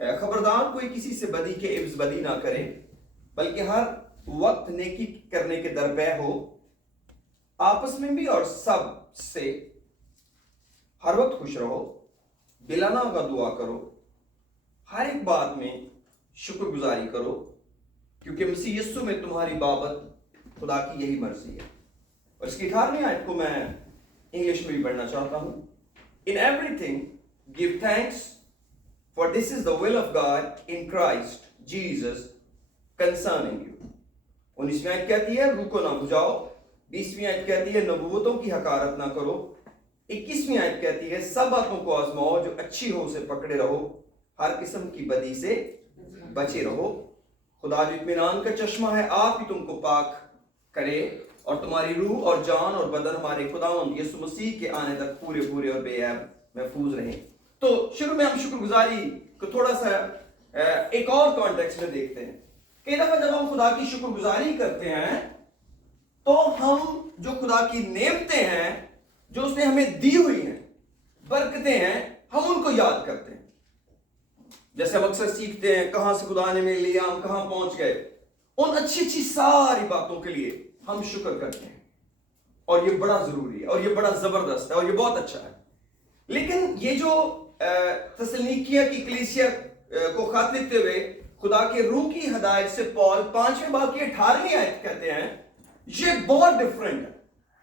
خبردار کوئی کسی سے بدی کے عوض بدی نہ کرے، بلکہ ہر وقت نیکی کرنے کے درپے ہو، آپس میں بھی اور سب سے ہر وقت خوش رہو، بلا ناغہ دعا کرو، ہر ایک بات میں شکر گزاری کرو، کیونکہ مسیح یسوع میں تمہاری بابت خدا کی یہی مرضی ہے۔ اور اس کی 18ویں آیت کو میں انگلش میں بھی پڑھنا چاہتا ہوں۔ In everything give thanks, for this is the will of God in Christ Jesus concerning you۔ 19ویں آیت کہتی ہے روکو نہ بجاؤ، 20ویں آیت کہتی ہے نبوتوں کی حقارت نہ کرو، 21ویں آیت کہتی ہے سب باتوں کو آزماؤ، جو اچھی ہو اسے پکڑے رہو، ہر قسم کی بدی سے بچے رہو۔ خدا جو اطمینان کا چشمہ ہے آپ ہی تم کو پاک کرے، اور تمہاری روح اور جان اور بدن ہمارے خداوند یسوع مسیح کے آنے تک پورے پورے اور بے عیب محفوظ رہیں۔ تو شروع میں ہم شکر گزاری کو تھوڑا سا ایک اور کانٹیکسٹ میں دیکھتے ہیں۔ کئی دفعہ جب ہم خدا کی شکر گزاری کرتے ہیں تو ہم جو خدا کی نعمتیں ہیں جو اس نے ہمیں دی ہوئی ہیں، برکتیں ہیں، ہم ان کو یاد کرتے ہیں۔ جیسے ہم اکثر سیکھتے ہیں کہاں سے خدا نے میرے لیا، ہم کہاں پہنچ گئے، ان اچھی اچھی ساری باتوں کے لیے ہم شکر کرتے ہیں، اور یہ بڑا ضروری ہے، اور یہ بڑا زبردست ہے، اور یہ بہت اچھا ہے۔ لیکن یہ جو تسلونیکیہ کی کلیسیا کو خط لکھتے ہوئے خدا کے روح کی ہدایت سے پال 5ویں باب کی 18ویں آیت کہتے ہیں، یہ بہت ڈیفرنٹ ہے،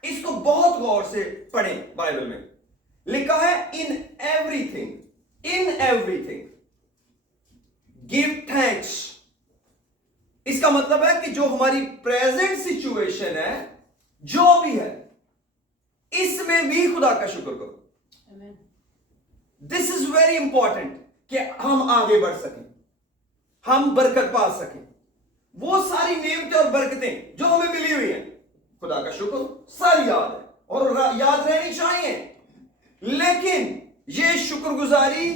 اس کو بہت غور سے پڑھیں۔ بائبل میں لکھا ہے in everything give thanks۔ اس کا مطلب ہے کہ جو ہماری پریزنٹ سچویشن ہے، جو بھی ہے، اس میں بھی خدا کا شکر کرو۔ دس از ویری امپورٹنٹ کہ ہم آگے بڑھ سکیں، ہم برکت پا سکیں۔ وہ ساری نعمتیں اور برکتیں جو ہمیں ملی ہوئی ہیں، خدا کا شکر ساری یاد ہے اور یاد رہنی چاہیے، لیکن یہ شکر گزاری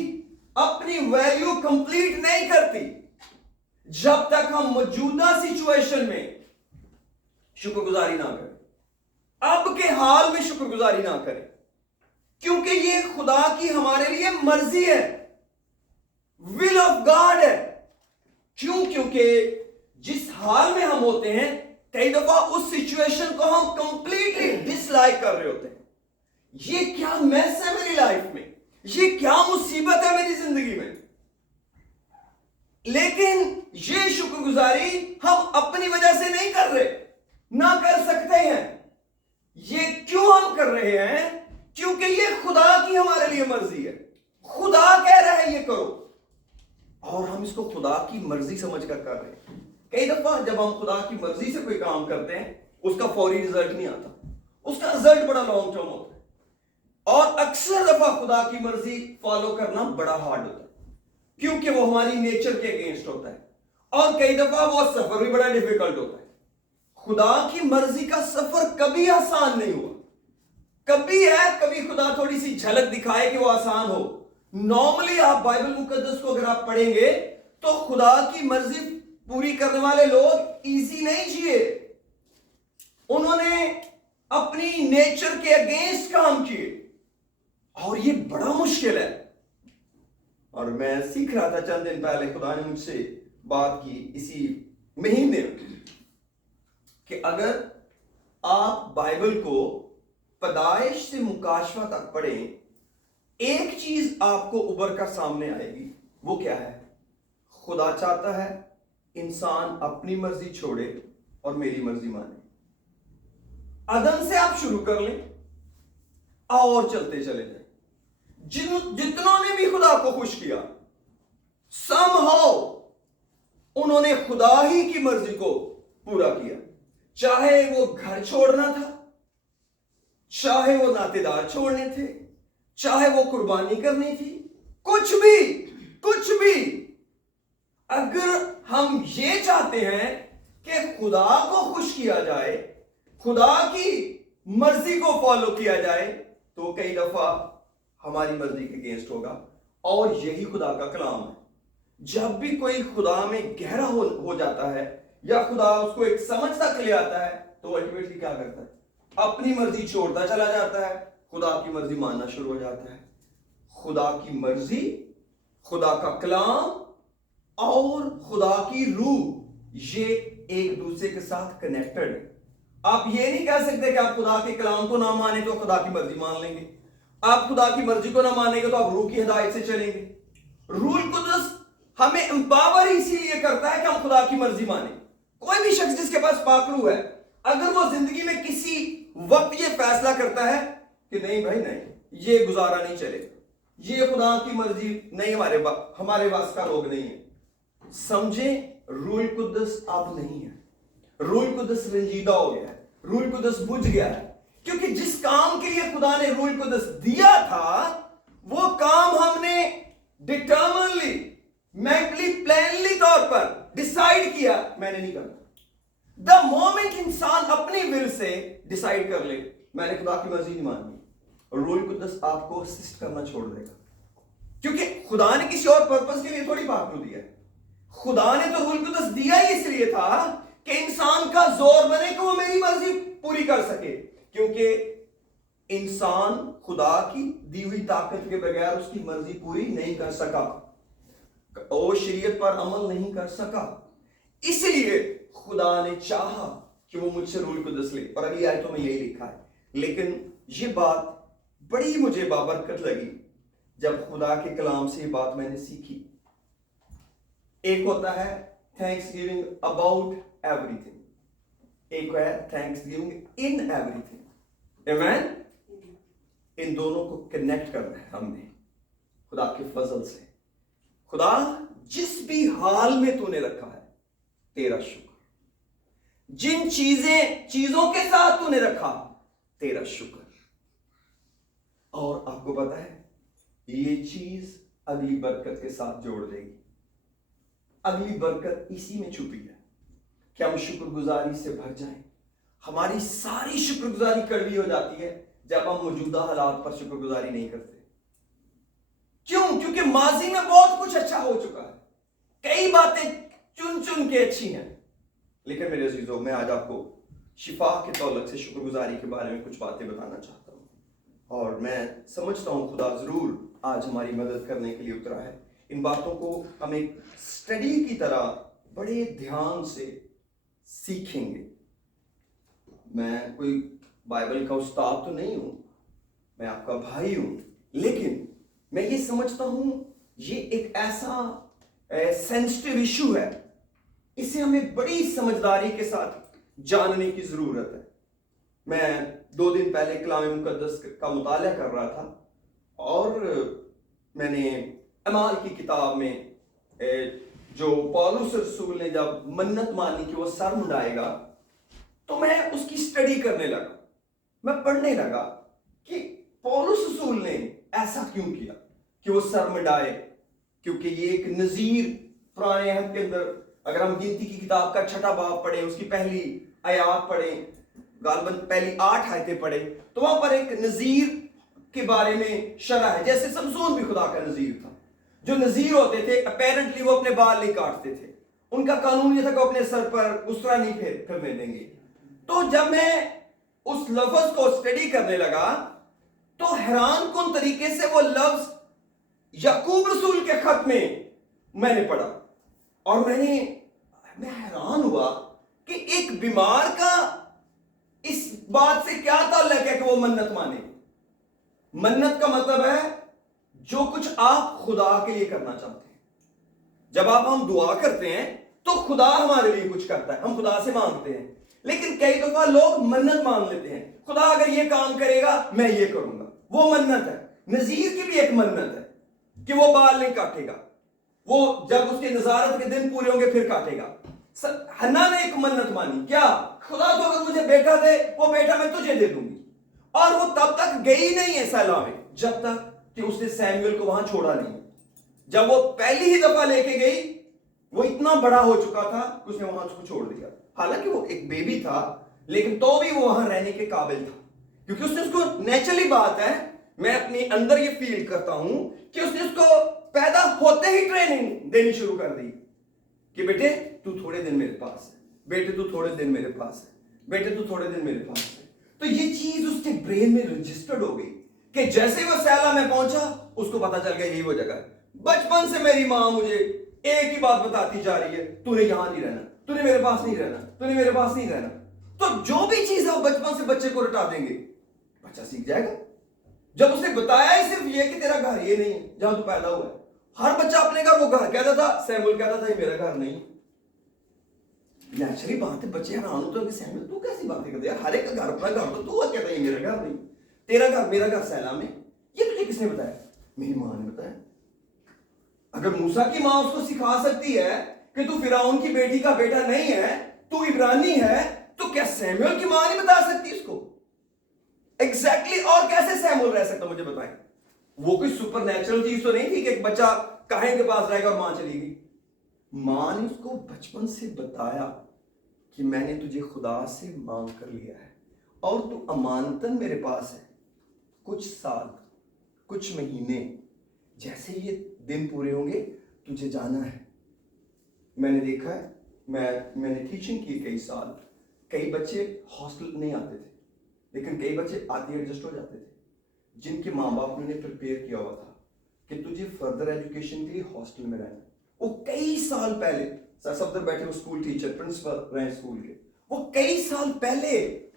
اپنی ویلیو کمپلیٹ نہیں کرتی جب تک ہم موجودہ سچویشن میں شکر گزاری نہ کریں، اب کے حال میں شکر گزاری نہ کریں، کیونکہ یہ خدا کی ہمارے لیے مرضی ہے، will of God ہے۔ کیونکہ جس حال میں ہم ہوتے ہیں کئی دفعہ اس سچویشن کو ہم کمپلیٹلی ڈس لائک کر رہے ہوتے ہیں، یہ کیا میس ہے میری لائف میں، یہ کیا مصیبت ہے میری زندگی میں، لیکن یہ شکر گزاری ہم اپنی وجہ سے نہیں کر رہے، نہ کر سکتے ہیں۔ یہ کیوں ہم کر رہے ہیں؟ کیونکہ یہ خدا کی ہمارے لیے مرضی ہے، خدا کہہ رہا ہے یہ کرو، اور ہم اس کو خدا کی مرضی سمجھ کر رہے ہیں۔ کئی دفعہ جب ہم خدا کی مرضی سے کوئی کام کرتے ہیں اس کا فوری رزلٹ نہیں آتا، اس کا رزلٹ بڑا لانگ ٹرم ہوتا ہے، اور اکثر دفعہ خدا کی مرضی فالو کرنا بڑا ہارڈ ہوتا ہے، کیونکہ وہ ہماری نیچر کے اگینسٹ ہوتا ہے، اور کئی دفعہ وہ سفر بھی بڑا ڈیفیکلٹ ہوتا ہے۔ خدا کی مرضی کا سفر کبھی آسان نہیں ہوا، کبھی ہے کبھی خدا تھوڑی سی جھلک دکھائے کہ وہ آسان ہو۔ نارملی آپ بائبل مقدس کو اگر آپ پڑھیں گے تو خدا کی مرضی پوری کرنے والے لوگ ایزی نہیں جیے، انہوں نے اپنی نیچر کے اگینسٹ کام کیے، اور یہ بڑا مشکل ہے۔ اور میں سیکھ رہا تھا چند دن پہلے، خدا نے مجھ سے بات کی اسی مہینے کہ اگر آپ بائبل کو پیدائش سے مکاشفہ تک پڑھیں، ایک چیز آپ کو ابھر کر سامنے آئے گی، وہ کیا ہے؟ خدا چاہتا ہے انسان اپنی مرضی چھوڑے اور میری مرضی مانے۔ عدم سے آپ شروع کر لیں اور چلتے چلے جائیں۔ جتنوں نے بھی خدا کو خوش کیا، somehow انہوں نے خدا ہی کی مرضی کو پورا کیا، چاہے وہ گھر چھوڑنا تھا، چاہے وہ ناطے دار چھوڑنے تھے، چاہے وہ قربانی کرنی تھی، کچھ بھی۔ اگر ہم یہ چاہتے ہیں کہ خدا کو خوش کیا جائے، خدا کی مرضی کو فالو کیا جائے، تو کئی دفعہ ہماری مرضی کے اگینسٹ ہوگا، اور یہی خدا کا کلام ہے۔ جب بھی کوئی خدا میں گہرا ہو جاتا ہے یا خدا اس کو ایک سمجھ تک لے آتا ہے تو الٹیمیٹلی کیا کرتا ہے؟ اپنی مرضی چھوڑتا چلا جاتا ہے، خدا کی مرضی ماننا شروع ہو جاتا ہے۔ خدا کی مرضی، خدا کا کلام اور خدا کی روح یہ ایک دوسرے کے ساتھ کنیکٹڈ ہے. آپ یہ نہیں کہہ سکتے کہ آپ خدا کے کلام کو نہ مانیں تو خدا کی مرضی مان لیں گے. آپ خدا کی مرضی کو نہ مانیں گے تو آپ روح کی ہدایت سے چلیں گے. روح القدس ہمیں امپاور اسی لیے کرتا ہے کہ ہم خدا کی مرضی مانیں. کوئی بھی شخص جس کے پاس پاک روح ہے, اگر وہ زندگی میں کسی وقت یہ فیصلہ کرتا ہے کہ نہیں بھائی نہیں, یہ گزارا نہیں چلے, یہ خدا کی مرضی نہیں, ہمارے واس کا لوگ نہیں ہیں, سمجھیں روح القدس اب نہیں ہے. روح القدس رنجیدہ ہو گیا ہے, روح القدس بجھ گیا ہے, کیونکہ جس کام کے لیے خدا نے روح القدس دیا تھا وہ کام ہم نے ڈٹرمنلی, مینٹلی, پلانلی طور پر ڈیسائیڈ کیا میں نے نہیں کرنا. دا مومنٹ انسان اپنی ول سے ڈیسائیڈ کر لے میں نے خدا کی مرضی نہیں ماننی, روح القدس آپ کو اسسٹ کرنا چھوڑ دے گا, کیونکہ خدا نے کسی اور پرپس کے لیے تھوڑی پاک روح دیا ہے. خدا نے تو روح القدس دیا ہی اس لیے تھا کہ انسان کا زور بنے کہ وہ میری مرضی پوری کر سکے, کیونکہ انسان خدا کی دی ہوئی طاقت کے بغیر اس کی مرضی پوری نہیں کر سکا, وہ شریعت پر عمل نہیں کر سکا. اس لیے خدا نے چاہا کہ وہ مجھ سے روح القدس لے, اور اگلی آیتوں میں یہی لکھا ہے. لیکن یہ بات بڑی مجھے بابرکت لگی جب خدا کے کلام سے یہ بات میں نے سیکھی. ایک ہوتا ہے thanks giving about every thing, ایک ہے thanks giving in every thing. آمین. ان دونوں کو کنیکٹ کرنا ہے ہم نے خدا کے فضل سے. خدا جس بھی حال میں تو نے رکھا ہے تیرا شکر, جن چیزوں کے ساتھ تو نے رکھا تیرا شکر. اور آپ کو پتا ہے یہ چیز اگلی برکت کے ساتھ جوڑ دے گی. اگلی برکت اسی میں چھپی ہے کہ ہم شکر گزاری سے بھر جائیں. ہماری ساری شکر گزاری کڑوی ہو جاتی ہے جب ہم موجودہ حالات پر شکر گزاری نہیں کرتے. کیوں؟ کیونکہ ماضی میں بہت کچھ اچھا ہو چکا ہے, کئی باتیں چن چن کے اچھی ہیں. لیکن میرے عزیزوں, میں آج آپ کو شفا کے تعلق سے شکر گزاری کے بارے میں کچھ باتیں بتانا چاہتا ہوں, اور میں سمجھتا ہوں خدا ضرور آج ہماری مدد کرنے کے لیے اترا ہے. ان باتوں کو ہم ایک اسٹڈی کی طرح بڑے دھیان سے سیکھیں گے. میں کوئی بائبل کا استاد تو نہیں ہوں, میں آپ کا بھائی ہوں, لیکن میں یہ سمجھتا ہوں یہ ایک ایسا سینسٹیو ایشو ہے, اسے ہمیں بڑی سمجھداری کے ساتھ جاننے کی ضرورت ہے. میں 2 دن پہلے کلام مقدس کا مطالعہ کر رہا تھا, اور میں نے اعمال کی کتاب میں جو پولس رسول نے جب منت مانی کہ وہ سر منڈائے گا, تو میں اس کی اسٹڈی کرنے لگا. میں پڑھنے لگا کہ پولس رسول نے ایسا کیوں کیا کہ وہ سر منڈائے, کیونکہ یہ ایک نذیر پرانے عہد کے اندر, اگر ہم گنتی کی کتاب کا 6واں باب پڑھیں, اس کی پہلی آیات پڑھیں, غالباً پہلی 8 آیتیں پڑھیں, تو وہاں پر ایک نذیر کے بارے میں شرح ہے. جیسے سمسون بھی خدا کا نذیر تھا. جو نذیر ہوتے تھے اپیرنٹلی وہ اپنے بال نہیں کاٹتے تھے, ان کا قانون یہ تھا کہ اپنے سر پر اسرا نہیں پھرنے دیں گے. تو جب میں اس لفظ کو اسٹڈی کرنے لگا تو حیران کن طریقے سے وہ لفظ یعقوب رسول کے خط میں میں نے پڑھا, اور میں حیران ہوا کہ ایک بیمار کا اس بات سے کیا تعلق ہے کہ وہ منت مانے. منت کا مطلب ہے جو کچھ آپ خدا کے لیے کرنا چاہتے ہیں. جب ہم دعا کرتے ہیں تو خدا ہمارے لیے کچھ کرتا ہے, ہم خدا سے مانگتے ہیں. لیکن کئی دفعہ لوگ منت مان لیتے ہیں, خدا اگر یہ کام کرے گا میں یہ کروں گا, وہ منت ہے. نذیر کی بھی ایک منت ہے کہ وہ بال نہیں کاٹے گا, وہ جب اس کے نظارت کے دن پورے ہوں گے پھر کاٹے گا. حنا نے ایک منت مانی, کیا خدا تو اگر مجھے بیٹا دے وہ بیٹا میں تجھے دے دوں گی. اور وہ تب تک گئی نہیں ہے سیلا میں جب تک کہ اس نے سیموئل کو وہاں چھوڑا نہیں. جب وہ پہلی ہی دفعہ لے کے گئی وہ اتنا بڑا ہو چکا تھا کہ اس نے وہاں اس کو چھوڑ دیا. حالانکہ وہ ایک بیبی تھا لیکن تو بھی وہ وہاں رہنے کے قابل تھا, کیونکہ اس نے اس کو نیچرلی بات ہے, میں اپنے اندر یہ فیل کرتا ہوں کہ اس نے اس کو پیدا ہوتے ہی ٹریننگ دینی شروع کر دی کہ بیٹے تو تھوڑے دن میرے پاس ہے, بیٹے تو تھوڑے دن میرے پاس ہے, بیٹے تو تھوڑے دن میرے پاس ہے. تو یہ چیز اس کے برین میں رجسٹرڈ ہو گئی کہ جیسے وہ سیلا میں پہنچا اس کو پتا چل گیا یہی وہ جگہ ہے. بچپن سے میری ماں مجھے ایک ہی بات بتاتی جا رہی ہے, تو نے یہاں نہیں رہنا, تو نے میرے پاس نہیں رہنا, تو نے میرے پاس نہیں رہنا. تو جو بھی چیز آپ بچپن سے بچے کو رٹا دیں گے, بچہ سیکھ جائے گا. جب اس نے بتایا ہی صرف یہ کہ تیرا گھر یہ نہیں ہے جہاں تو پیدا ہوا ہے. ہر بچہ اپنے گھر وہ گھر کہتا تھا, سیمول کہتا تھا یہ میرا گھر نہیں. نیچرلی بات ہے, بچے حیران ہوتے ہیں کہ سیمول تو کیسی باتیں کرتے ہیں, ہر ایک کا گھر اپنا گھر, تو کہتا ہے یہ میرا گھر نہیں, تیرا گھر میرا گھر سیلام میں. یہ تجھے کس نے بتایا؟ میری ماں نے بتایا. اگر موسیٰ کی ماں اس کو سکھا سکتی ہے کہ تو فرعون کی بیٹی کا بیٹا نہیں ہے, تو عبرانی ہے, تو کیا سیمول کی ماں نہیں بتا سکتی اس کو؟ ایگزیکٹلی. اور کیسے سیمول رہ سکتا مجھے بتائیں؟ وہ کوئی سپر نیچرل چیز تو نہیں تھی کہ ایک بچہ کاہن کے پاس رہے گا اور ماں چلی گئی. ماں نے اس کو بچپن سے بتایا کہ میں نے تجھے خدا سے مانگ کر لیا ہے اور تو امانتاً میرے پاس ہے. کچھ سال, کچھ مہینے, جیسے یہ دن پورے ہوں گے تجھے جانا ہے. میں نے دیکھا ہے, میں نے ٹیچنگ کی کئی سال, کئی بچے ہاسٹل نہیں آتے تھے, لیکن کئی بچے آتے ایڈجسٹ ہو جاتے تھے, جن کے ماں باپ نے پریپیئر کیا ہوا تھا کہ تجھے فردر ایجوکیشن کے لیے ہاسٹل میں رہنا. وہ کئی سال پہلے, سر صفدر بیٹھے وہ اسکول ٹیچر, پرنسپل رہے اسکول کے, وہ کئی سال پہلے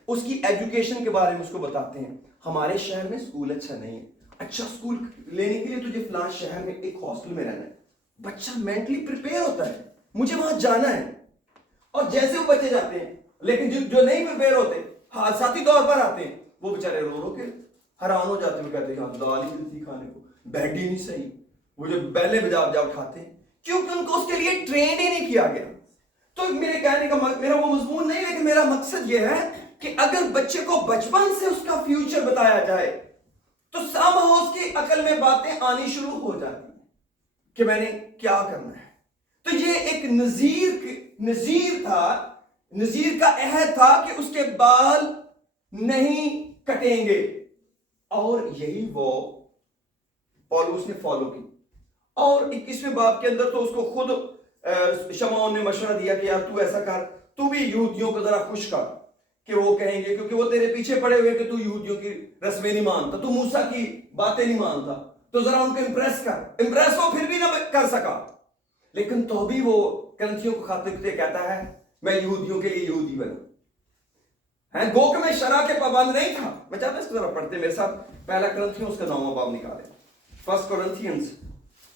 اس کی ایجوکیشن کے بارے میں اس کو بتاتے ہیں. ہمارے شہر میں اسکول اچھا نہیں ہے, اچھا اسکول لینے کے لیے تجھے فلاں شہر میں ایک ہاسٹل میں رہنا ہے. بچہ مینٹلی پریپیئر ہوتا ہے, مجھے وہاں جانا ہے. اور جیسے وہ بچے جاتے ہیں, لیکن جو نہیں پریپیئر ہوتے, حادثاتی طور پر آتے ہیں, وہ بےچارے رو رو کے حیران ہو جاتے ہیں, کہتے ہیں یہاں دال ہی ملتی کھانے کو, بیڈ ہی نہیں صحیح. وہ جو بیلے بجا بجا کھاتے ہیں کیونکہ ان کو اس کے لیے ٹرین ہی نہیں کیا گیا. تو میرے کہنے کا میرا وہ مضمون نہیں, لیکن میرا مقصد یہ ہے کہ اگر بچے کو بچپن سے اس کا فیوچر بتایا جائے تو سامہ اس کی عقل میں باتیں آنی شروع ہو جاتی ہیں کہ میں نے کیا کرنا ہے. تو یہ ایک نذیر تھا, نذیر کا عہد تھا کہ اس کے بال نہیں کٹیں گے, اور یہی وہ پولس نے فالو کی. اور 21ویں باب کے اندر تو اس کو خود شمعون نے مشورہ دیا کہ یار تو ایسا کر, تو بھی یہودیوں کو ذرا خوش کر, کہ وہ کہیں گے کیونکہ وہ تیرے پیچھے پڑے ہوئے کہ تو یہودیوں کی رسمیں نہیں مانتا, تو موسیٰ کی باتیں نہیں مانتا, تو ذرا ان کو امپریس کر. امپریس وہ پھر بھی نہ کر سکا, لیکن تو بھی وہ کرنتھیوں کو خاطر کہتا ہے میں یہودیوں کے لیے یہودی بنا. گو کہ میں شرع کے پابند نہیں تھا. میں چاہتا ہوں اس کو ذرا پڑھتے میرے ساتھ, پہلا کرنتھیوں اس کا 9واں باب نکالیں. فرسٹ کورنتھینز,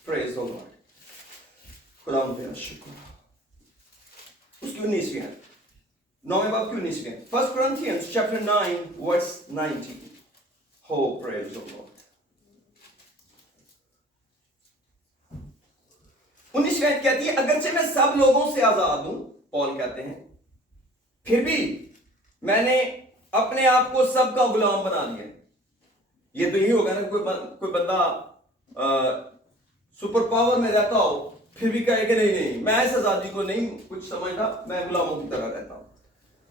پریز دی لارڈ, خدا تیرا شکر. اس کی 19ویں ہے, 9ویں باب کی 19ویں. فرسٹ کورنتھینز چیپٹر 9 ورس 19. ہو پریز دی لارڈ. 19ویں کہتی ہے اگرچہ میں سب لوگوں سے آزاد ہوں, پال کہتے ہیں, پھر بھی میں نے اپنے آپ کو سب کا غلام بنا لیا. یہ تو یہی ہوگا نا, کوئی بندہ سپر پاور میں رہتا ہو پھر بھی کہے کہ نہیں میں اس آزادی کو نہیں کچھ سمجھتا, میں غلاموں کی طرح رہتا ہوں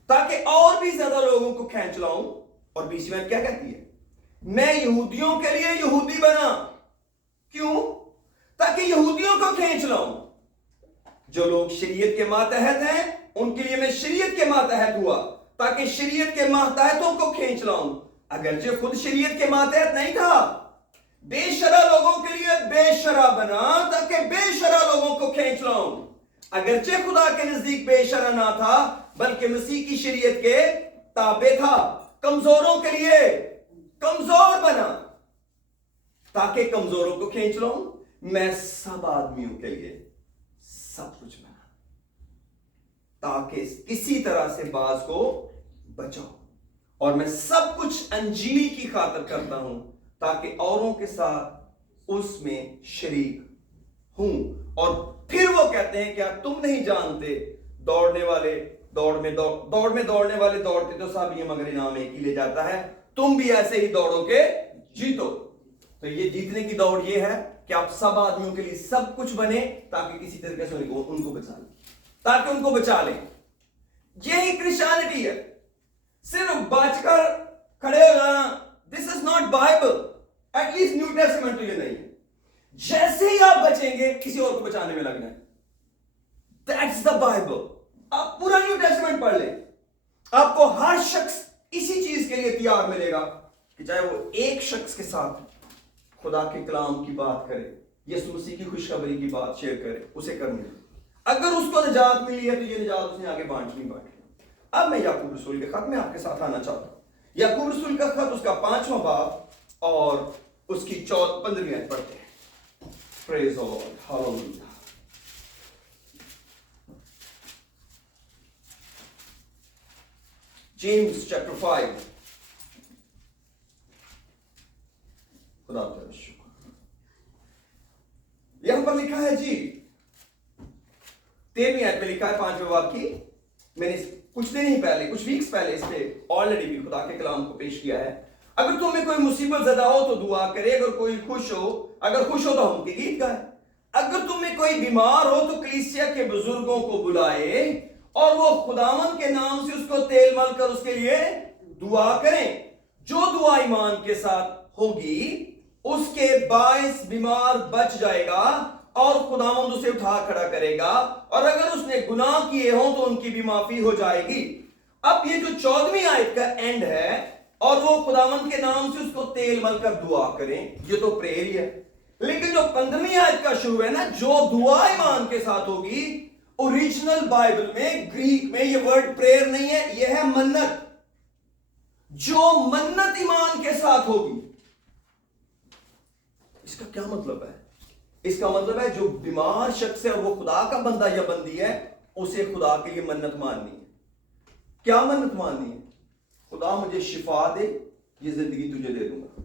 تاکہ اور بھی زیادہ لوگوں کو کھینچ لاؤں. اور 20ویں کیا کہتی ہے, میں یہودیوں کے لیے یہودی بنا. کیوں؟ تاکہ یہودیوں کو کھینچ لاؤں. جو لوگ شریعت کے ماتحت ہیں ان کے لیے میں شریعت کے ماتحت ہوا تاکہ شریعت کے ماتحتوں کو کھینچ لاؤں. اگرچہ خود شریعت کے ماتحت نہیں تھا, بے شرع لوگوں کے لیے بے شرع بنا تاکہ بے شرع لوگوں کو کھینچ لاؤں. اگرچہ خدا کے نزدیک بے شرع نہ تھا بلکہ مسیح کی شریعت کے تابع تھا, کمزوروں کے لیے کمزور بنا تاکہ کمزوروں کو کھینچ لاؤں. میں سب آدمیوں کے لیے سب کچھ بنا تاکہ کسی طرح سے بعض کو بچاؤ. اور میں سب کچھ انجیل کی خاطر کرتا ہوں تاکہ اوروں کے ساتھ اس میں شریک ہوں. اور پھر وہ کہتے ہیں کیا تم نہیں جانتے دوڑنے والے دوڑنے والے دوڑتے تو سب یہ مگر انعام ایک ہی لے جاتا ہے, تم بھی ایسے ہی دوڑو کہ جیتو. تو یہ جیتنے کی دوڑ یہ ہے کہ آپ سب آدمیوں کے لیے سب کچھ بنے تاکہ کسی طریقے سے ان کو بچا لیں. یہی کرسچینٹی ہے, صرف بچ کر کھڑے ہو جانا. This is not Bible, at least New Testament تو یہ نہیں ہے. جیسے ہی آپ بچیں گے کسی اور کو بچانے میں لگ جائیں. That's the Bible. آپ پورا نیو ٹیسٹمنٹ پڑھ لیں, آپ کو ہر شخص اسی چیز کے لیے تیار ملے گا کہ چاہے وہ ایک شخص کے ساتھ خدا کے کلام کی بات کرے यसु मसीह की खुशखबरी की बात शेयर करे, उसे करने दो। अगर उसको निजात मिली है तो ये निजात उसने आगे बांटनी। अब मैं याकूब रसूल के खत में आपके साथ आना चाहता हूँ। याकूब रसूल का खत उसका 5वां बाब और उसकी 15वीं आयत पढ़ते हैं। Praise God, hallelujah. James chapter 5। खुदा का शुक्र। यहां पर लिखा है जी, 13वीं आयत में लिखा है 5वें बाब की। मैंने कुछ दिन ही पहले, कुछ वीक्स पहले इस पे ऑलरेडी भी खुदा के कलाम को पेश किया है। अगर तुम्हें कोई मुसीबत ज़दा हो तो दुआ करे, अगर कोई खुश हो, अगर खुश हो तो हम के गीत गाए। अगर तुम्हें कोई बीमार हो तो कलीसिया के बुजुर्गों को बुलाए और वो खुदावन के नाम से उसको तेल मल कर उसके लिए दुआ करें। जो दुआ ईमान के साथ होगी उसके बायस बीमार बच जाएगा और खुदावंद उसे उठा खड़ा करेगा, और अगर उसने गुनाह किए हों तो उनकी भी माफी हो जाएगी। अब ये जो 14वीं आयत का एंड है, और वो खुदावंद के नाम से उसको तेल मलकर दुआ करें, ये तो प्रेयर ही है। लेकिन जो 15वीं आयत का शुरू है ना, जो दुआ ईमान के साथ होगी, ओरिजिनल बाइबल में ग्रीक में ये वर्ड प्रेयर नहीं है, ये है मन्नत। जो मन्नत ईमान के साथ होगी, इसका क्या मतलब है? इसका मतलब है जो बीमार शख्स है और वो खुदा का बंदा या बंदी है, उसे खुदा के लिए मन्नत माननी है। क्या मन्नत माननी है? खुदा मुझे शिफा दे, ये जिंदगी तुझे दे दूंगा,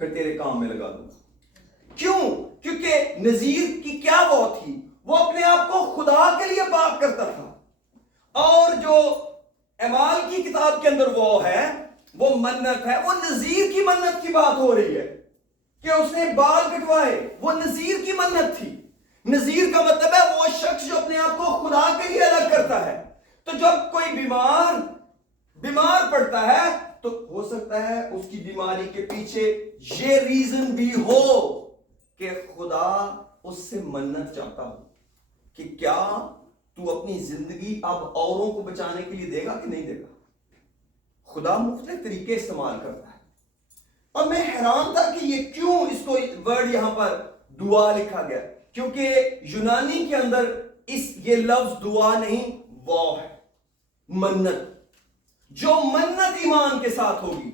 फिर तेरे काम में लगा दूंगा। क्यों? क्योंकि नजीर की क्या वो थी, वो अपने आप को खुदा के लिए पाक करता था। और जो अमाल की किताब के अंदर वो है, वो मन्नत है, वो नजीर की मन्नत की बात हो रही है कि उसने बाल कटवाए, वो नजीर की मन्नत थी। नजीर का मतलब है वो शख्स जो अपने आप को खुदा के लिए अलग करता है। तो जब कोई बीमार पड़ता है तो हो सकता है उसकी बीमारी के पीछे ये रीजन भी हो कि खुदा उससे मन्नत चाहता हो कि क्या तू अपनी जिंदगी अब औरों को बचाने के लिए देगा कि नहीं देगा। खुदा मुख्तलिफ तरीके इस्तेमाल करता है। और मैं हैरान था कि ये क्यों इसको वर्ड यहां पर दुआ लिखा गया, क्योंकि यूनानी के अंदर ये लफ्ज दुआ नहीं, वो है मन्नत। जो मन्नत ईमान के साथ होगी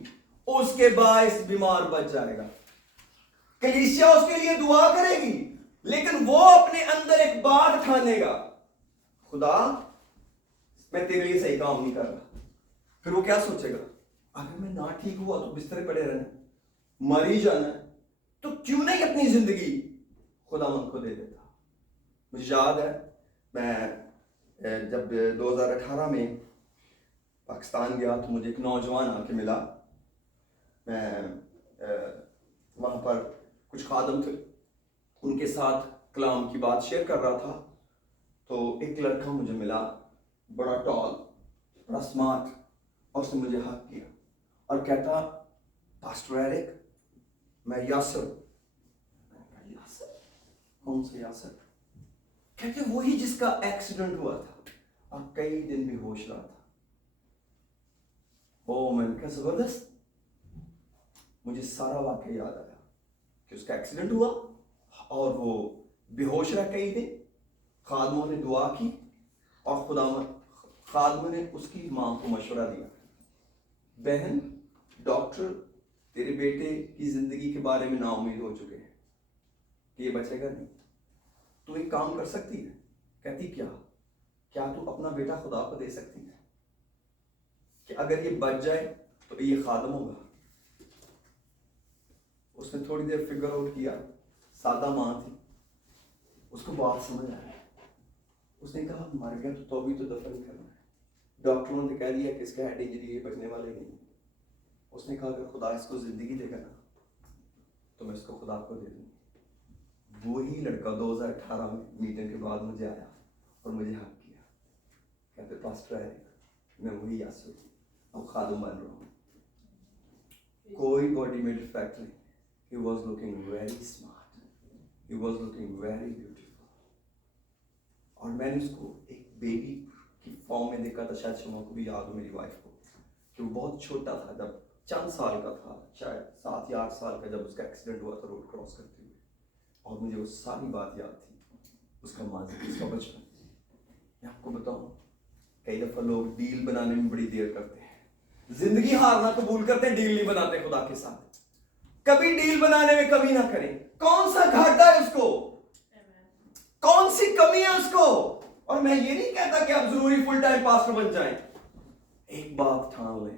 उसके बायस बीमार बच जाएगा। कलीसिया उसके लिए दुआ करेगी, लेकिन वो अपने अंदर एक बात ठानेगा, खुदा मैं तेरे लिए सही काम नहीं कर रहा। फिर वो क्या सोचेगा, अगर मैं ना ठीक हुआ तो बिस्तर पड़े रहना, मर ही जाना है, तो क्यों नहीं अपनी जिंदगी खुदावंद को दे देता। मुझे याद है, मैं जब 2018 में पाकिस्तान गया तो मुझे एक नौजवान आके मिला। मैं वहाँ पर कुछ खादम थे, उनके साथ कलाम की बात शेयर कर रहा था। तो एक लड़का मुझे मिला, बड़ा टॉल, बड़ा स्मार्ट, और उसने मुझे हक किया और कहता, पास्टर एरिक, मैं यासर। यासर? कौन सा यासर? कहते वही जिसका एक्सीडेंट हुआ था और कई दिन भी होश रहा था। ओ मैंने क्या जबरदस्त। मुझे सारा वाकया याद आया कि उसका एक्सीडेंट हुआ और वो बेहोश रह कई दिन। खादमों ने दुआ की और खादमों ने उसकी मां को मशवरा दिया, बहन डॉक्टर तेरे बेटे की जिंदगी के बारे में नाउम्मीद हो चुके हैं कि ये बचेगा नहीं, तू एक काम कर सकती है। कहती क्या तू अपना बेटा खुदा को दे सकती है कि अगर ये बच जाए तो ये खादम होगा। उसने थोड़ी देर फिगर आउट किया, सादा मां थी, उसको बात समझ आया। उसने कहा मर गया तो भी तो दफन करना है, डॉक्टरों ने कह दिया कि इसका हेड इंजरी है, बचने वाले नहीं। उसने कहा अगर खुदा इसको जिंदगी देगा ना तो मैं इसको खुदा को दे दूंगी। वही लड़का 2018 में मीटिंग के बाद मुझे आया और मुझे हक किया, कहते पास्टर है मैं वही यासू अब खादम बन रहा हूँ। कोई बॉडी में डिफेक्ट नहीं। He was looking very smart, he was looking very beautiful। और मैंने उसको एक बेबी की फॉर्म में देखा था, शायद शमा को भी याद हो, मेरी वाइफ को, कि वो बहुत छोटा था, जब चंद साल का था, शायद 7 या 8 साल का, जब उसका एक्सीडेंट हुआ था रोड क्रॉस करते हुए। اور مجھے وہ ساری بات یاد تھی، اس کا ماضی، اس کا بچپن. میں آپ کو بتاؤں کئی دفعہ لوگ ڈیل بنانے میں بڑی دیر کرتے ہیں، زندگی ہارنا قبول کرتے ہیں، ڈیل نہیں بناتے خدا کے ساتھ. کبھی ڈیل بنانے میں کمی نہ کریں. کون سا گھاٹا ہے اس کو، کون سی کمی ہے اس کو. اور میں یہ نہیں کہتا کہ آپ ضروری فل ٹائم پاسٹر بن جائیں. ایک بات ٹھان لیں،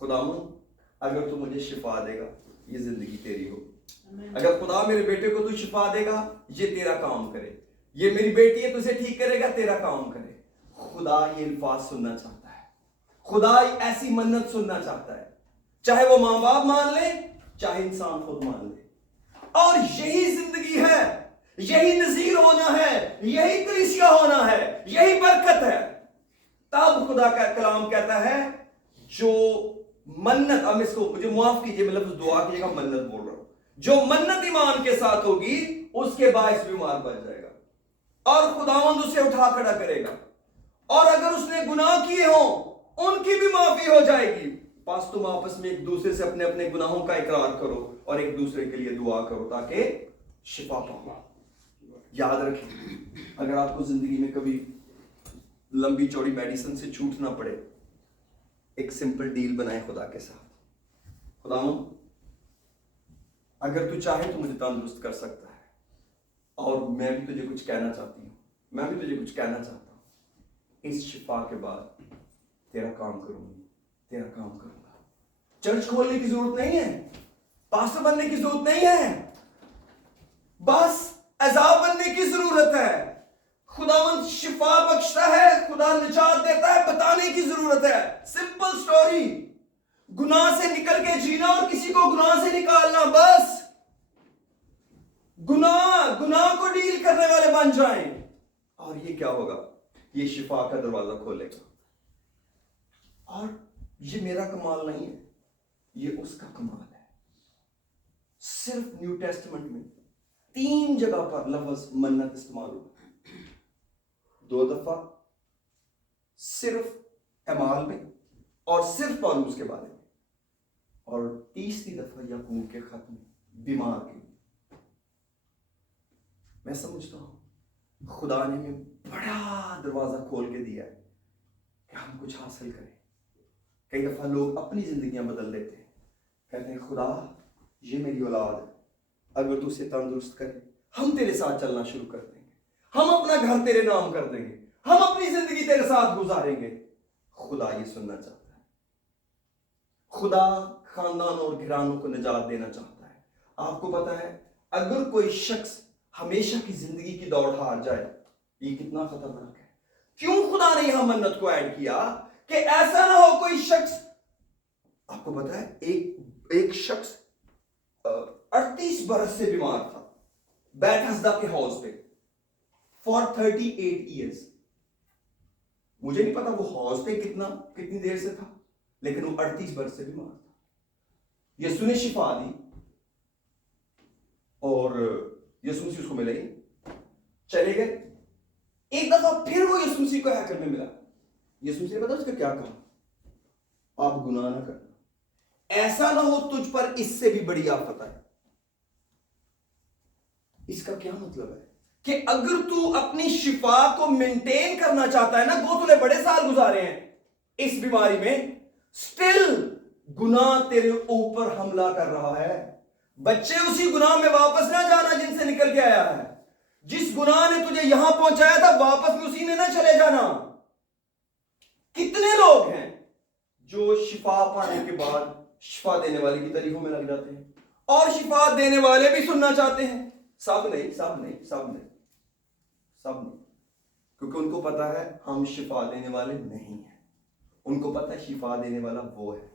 خداوند اگر تو مجھے شفا دے گا یہ زندگی تیری ہو. اگر خدا میرے بیٹے کو تو شفا دے گا یہ تیرا کام کرے. یہ میری بیٹی ہے تو اسے ٹھیک کرے گا، تیرا کام کرے. خدا یہ الفاظ سننا چاہتا ہے، خدا ایسی منت سننا چاہتا ہے، چاہے وہ ماں باپ مان لے چاہے انسان خود مان لے. اور یہی زندگی ہے، یہی نذیر ہونا ہے، یہی کلیسیا ہونا ہے، یہی برکت ہے. تب خدا کا کلام کہتا ہے جو منت، ہم اس کو مجھے معاف کیجئے میں لفظ دعا کی جگہ منت بول رہا ہوں، جو منت ایمان کے ساتھ ہوگی اس کے باعث بیمار بچ جائے گا اور خداوند اسے اٹھا کھڑا کرے گا. اور اگر اس نے گناہ کیے ہوں ان کی بھی معافی ہو جائے گی. بس تم آپس میں ایک دوسرے سے اپنے اپنے گناہوں کا اقرار کرو اور ایک دوسرے کے لیے دعا کرو تاکہ شفا پاؤ. یاد رکھیں اگر آپ کو زندگی میں کبھی لمبی چوڑی میڈیسن سے چھوٹنا پڑے، ایک سمپل ڈیل بنائیں خدا کے ساتھ. خداوند اگر تو چاہے تو مجھے تندرست کر سکتا ہے، اور میں بھی تجھے کچھ کہنا چاہتی ہوں، میں بھی تجھے کچھ کہنا چاہتا ہوں. اس شفا کے بعد تیرا کام کروں گی، تیرا کام کروں گا. چرچ کھولنے کی ضرورت نہیں ہے، پاسٹر بننے کی ضرورت نہیں ہے، بس عذاب بننے کی ضرورت ہے. خداوند شفا بخشتا ہے، خدا نجات دیتا ہے، بتانے کی ضرورت ہے. سمپل سٹوری، گناہ سے نکل کے جینا اور کسی کو گناہ سے نکالنا. بس گناہ کو ڈیل کرنے والے بن جائیں اور یہ کیا ہوگا، یہ شفا کا دروازہ کھولے گا. اور یہ میرا کمال نہیں ہے، یہ اس کا کمال ہے. صرف نیو ٹیسٹمنٹ میں 3 جگہ پر لفظ منت استعمال ہوا، 2 دفعہ صرف اعمال میں اور صرف پالوس کے بارے میں، اور تیسری دفعہ یعقوب کے خط میں بیمار کے. میں سمجھتا ہوں خدا نے ہمیں بڑا دروازہ کھول کے دیا ہے کہ ہم کچھ حاصل کریں. کئی دفعہ لوگ اپنی زندگیاں بدل دیتے ہیں، کہتے ہیں خدا یہ میری اولاد ہے، اگر تو اسے تندرست کرے ہم تیرے ساتھ چلنا شروع کر دیں گے، ہم اپنا گھر تیرے نام کر دیں گے، ہم اپنی زندگی تیرے ساتھ گزاریں گے. خدا یہ سننا چاہتا ہے. خدا خاندان اور گھرانوں کو نجات دینا چاہتا ہے. آپ کو پتا ہے اگر کوئی شخص ہمیشہ کی زندگی کی دوڑ ہار جائے یہ کتنا خطرناک ہے. کیوں خدا نے یہاں منت کو ایڈ کیا کہ ایسا نہ ہو کوئی شخص. آپ کو پتا ہے ایک شخص 38 برس سے بیمار تھا بیت حسدہ کے ہاؤس پہ فار 38 ایئرز. مجھے نہیں پتا وہ ہاؤس پہ کتنی دیر سے تھا، لیکن وہ 38 برس سے بیمار تھا. یسوع نے شفا دی اور یسوع مسیح اس کو ملے ہی چلے گئے. ایک دفعہ پھر وہ یسوع مسیح کو ہیکر میں ملا. یسوع مسیح نے پتا اس کا کیا کہا، آپ گناہ نہ کرنا، ایسا نہ ہو تجھ پر اس سے بھی بڑی آفت آئے. اس کا کیا مطلب ہے کہ اگر تو اپنی شفا کو مینٹین کرنا چاہتا ہے نا، گو تو نے بڑے سال گزارے ہیں اس بیماری میں، سٹل گناہ تیرے اوپر حملہ کر رہا ہے. بچے اسی گناہ میں واپس نہ جانا جن سے نکل کے آیا ہے. جس گناہ نے تجھے یہاں پہنچایا تھا واپس میں اسی میں نہ چلے جانا. کتنے لوگ ہیں جو شفا پانے کے بعد شفا دینے والے کی تعریفوں میں لگ جاتے ہیں اور شفا دینے والے بھی سننا چاہتے ہیں. سب نہیں، کیونکہ ان کو پتا ہے ہم شفا دینے والے نہیں ہیں. ان کو پتا ہے شفا دینے والا وہ ہے.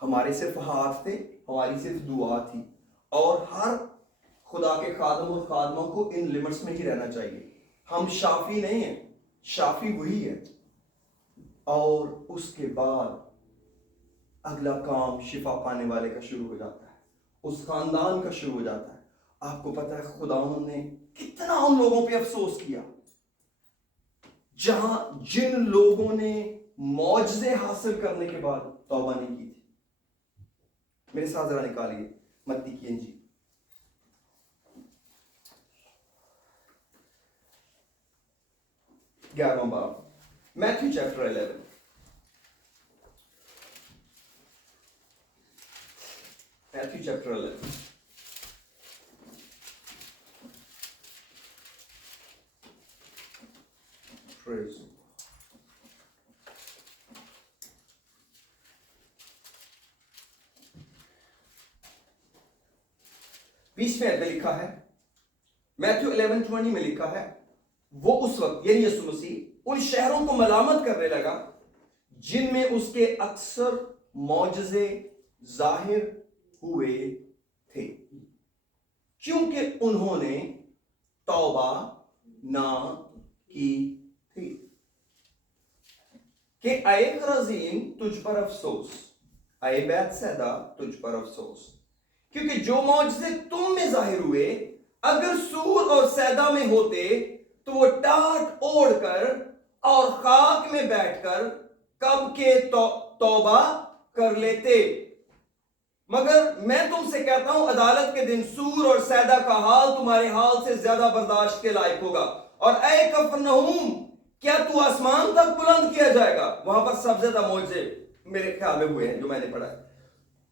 ہمارے صرف ہاتھ تھے، ہماری صرف دعا تھی، اور ہر خدا کے خادم اور خادموں کو ان لمٹس میں ہی رہنا چاہیے. ہم شافی نہیں ہیں، شافی وہی ہے. اور اس کے بعد اگلا کام شفا پانے والے کا شروع ہو جاتا ہے، اس خاندان کا شروع ہو جاتا ہے. آپ کو پتا ہے خداوند نے کتنا ان لوگوں پہ افسوس کیا جن لوگوں نے معجزے حاصل کرنے کے بعد توبہ نہیں کی تھی. میرے ساتھ ذرا نکالیے متی کی انجیل 11वां बाब, Matthew chapter 11, Matthew chapter 11। Praise. 20वें अध्याय में लिखा है, मैथ्यू 11:20 में लिखा है, वो उस वक्त यानी यीशु मसीह उन शहरों को मलामत करने लगा जिनमें उसके अक्सर मौजज़े जाहिर हुए थे, क्योंकि उन्होंने तौबा ना की थी। कि आए खराजीन तुझ पर अफसोस, आए बैतसैदा तुझ पर अफसोस, क्योंकि जो मौजज़े तुम में जाहिर हुए अगर सूर और सैदा में होते तो वो टाट ओढ़ कर और खाक में बैठकर कब के तौबा कर लेते। मगर मैं तुमसे कहता हूं अदालत के दिन सूर और सैदा का हाल तुम्हारे हाल से ज्यादा बर्दाश्त के लायक होगा। और ऐ कफरनहूम, क्या तू आसमान तक बुलंद किया जाएगा? वहां पर सबसे ज्यादा मौजज़े मेरे ख्याल में हुए हैं जो मैंने पढ़ा है।